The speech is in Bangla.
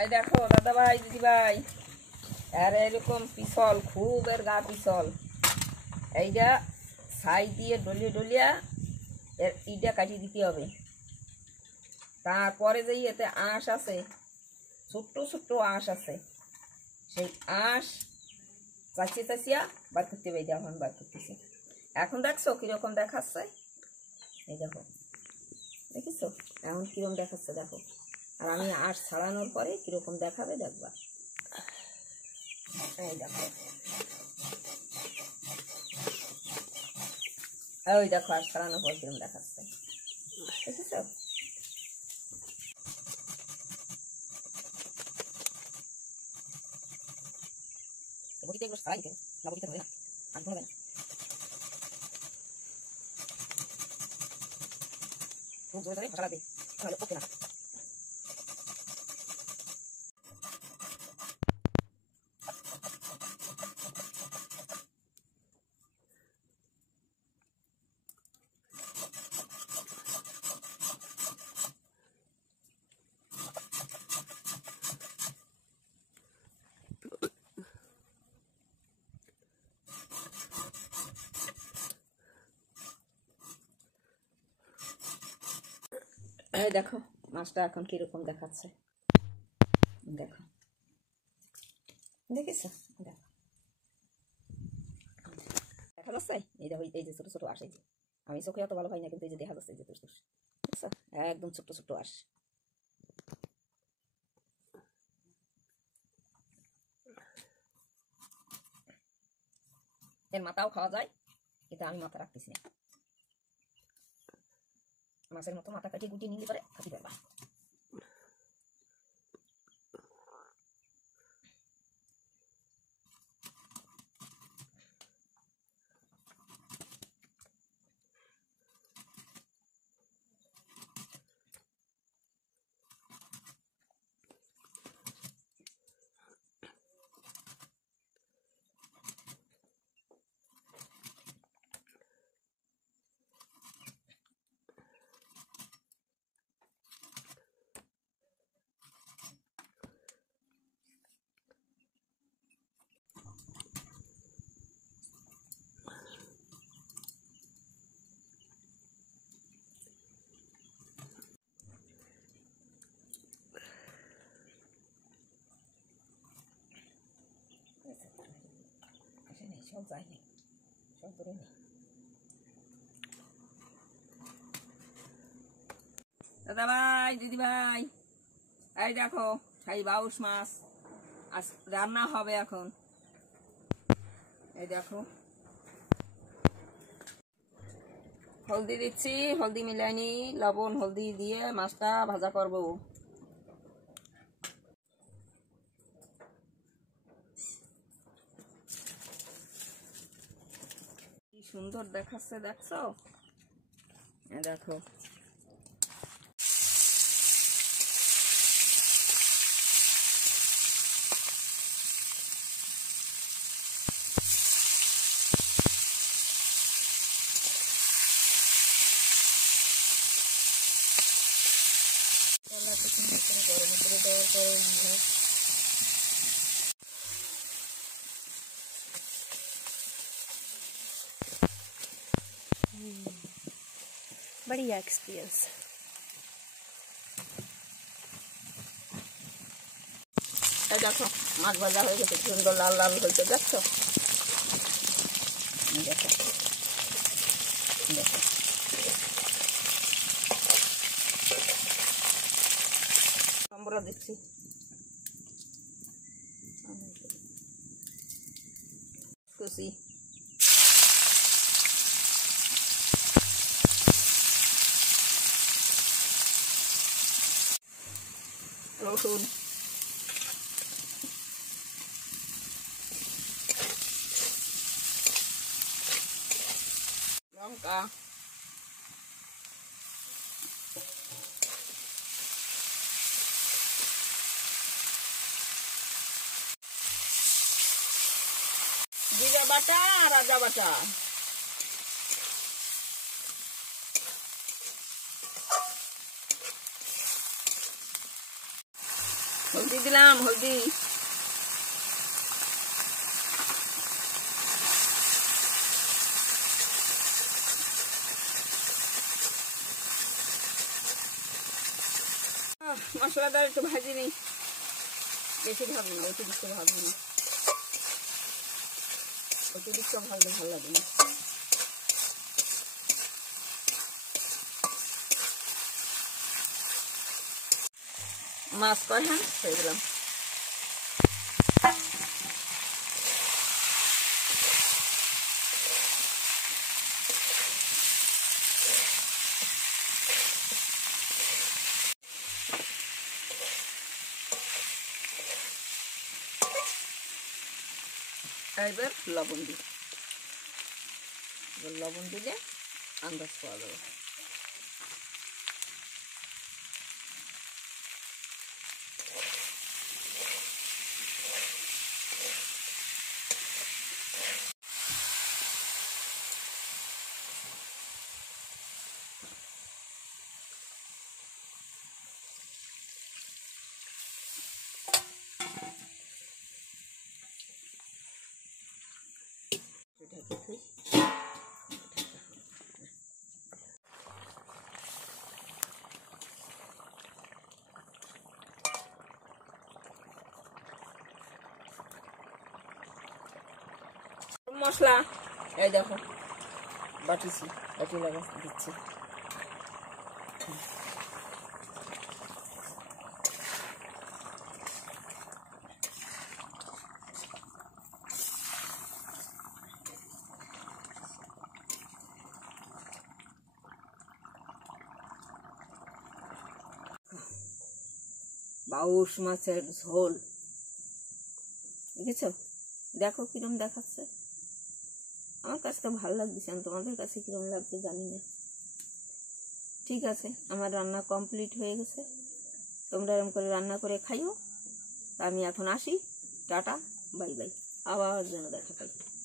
এই দেখো দাদা ভাই দিদি ভাই, আর এরকম পিছল, খুব এর গা পিছল। এইটা ছাই দিয়ে ডলিয়ে ডলিয়া এর ইটা কাটিয়ে দিতে হবে। তারপরে যে এতে আঁশ আছে, ছোট্ট ছোট্ট আঁশ আছে, সেই আঁশ চাচিয়ে চাচিয়া বার করতে হবে। এখন বার করতেছি। এখন দেখছো কিরকম দেখাচ্ছে? এই দেখো, দেখিছো এখন কিরকম দেখাচ্ছে দেখো। আর আমি আঁশ ছাড়ানোর পরে কিরকম দেখাবে দেখবা। এই দেখো, ওই দেখো আঁশ ছাড়ানোর পর কিরকম দেখাচ্ছে, দেখিছো? বটিতে এগুলো ছাড়াই দিতে না, বটিতে ধরে না, আর কোনো হবে না। খুব জোরে জোরে মশলা দিই, তাহলে পড়তে না। এই দেখো মাছটা এখন কিরকম দেখাচ্ছে, দেখো, দেখেছো? দেখো দেখা যাচ্ছে। এই দেখো, এই যে ছোট ছোট আঁশ, এই যে আমি চোখে অত ভালো পাই না, কিন্তু এই যে দেখা যাচ্ছে, এই যে তুষ তুষ, দেখছো? একদম ছোট্ট ছোট্ট আঁশ। এর মাথাও খাওয়া যায়, কিন্তু আমি মাথা রাখতেছি না। মাছের মতো মাথা কাটিয়ে গুটিয়ে নিলে পরে খাতে পারবা। সব যায়নি, সব ধরে নেই। দাদা ভাই দিদি ভাই, এই দেখো সেই বাউশ মাছ আজ রান্না হবে এখন। এই দেখো হলদি দিচ্ছি, হলদি মিলাইনি, লবণ হলদি দিয়ে মাছটা ভাজা করবো। কি সুন্দর দেখাচ্ছে, দেখছো? দেখো গরম করে দেওয়ার পরে बढ़िया एक्सपीरियंस। দেখো মাছ ভাজা হয়ে গেছে, সুন্দর লাল লাল হয়েছে, দেখছো? দেখো দেখো আমরা দিচ্ছি কুচি, রসুন, লঙ্কা, জিরে বাটা আর আদা বাটা, হলদি দিলাম, হলদি। মশলাটা একটু ভাজি নিই, বেশি ভাবো না, অতিরিক্ত ভাবো না, অতিরিক্ত ভাবলে ভালো লাগে না। মাছ কষান হয়ে গেলাম। এবার লবণ দিই, লবণ দিলে আন্দাজ পাওয়া যাবে। মশলা এই দেখো বাটিছি, বাটি লাগা দিচ্ছি। বাউশ মাছের ঝোল দেখেছো, দেখো কিরম দেখাচ্ছে। আমার কাছে তো ভালো লাগছে, আমি তোমাদের কাছে কিরম লাগছে জানি না। ঠিক আছে, আমার রান্না কমপ্লিট হয়ে গেছে, তোমরা এরকম করে রান্না করে খাইও। আমি এখন আসি, টাটা, বাই বাই, আবার যেন দেখা পাই।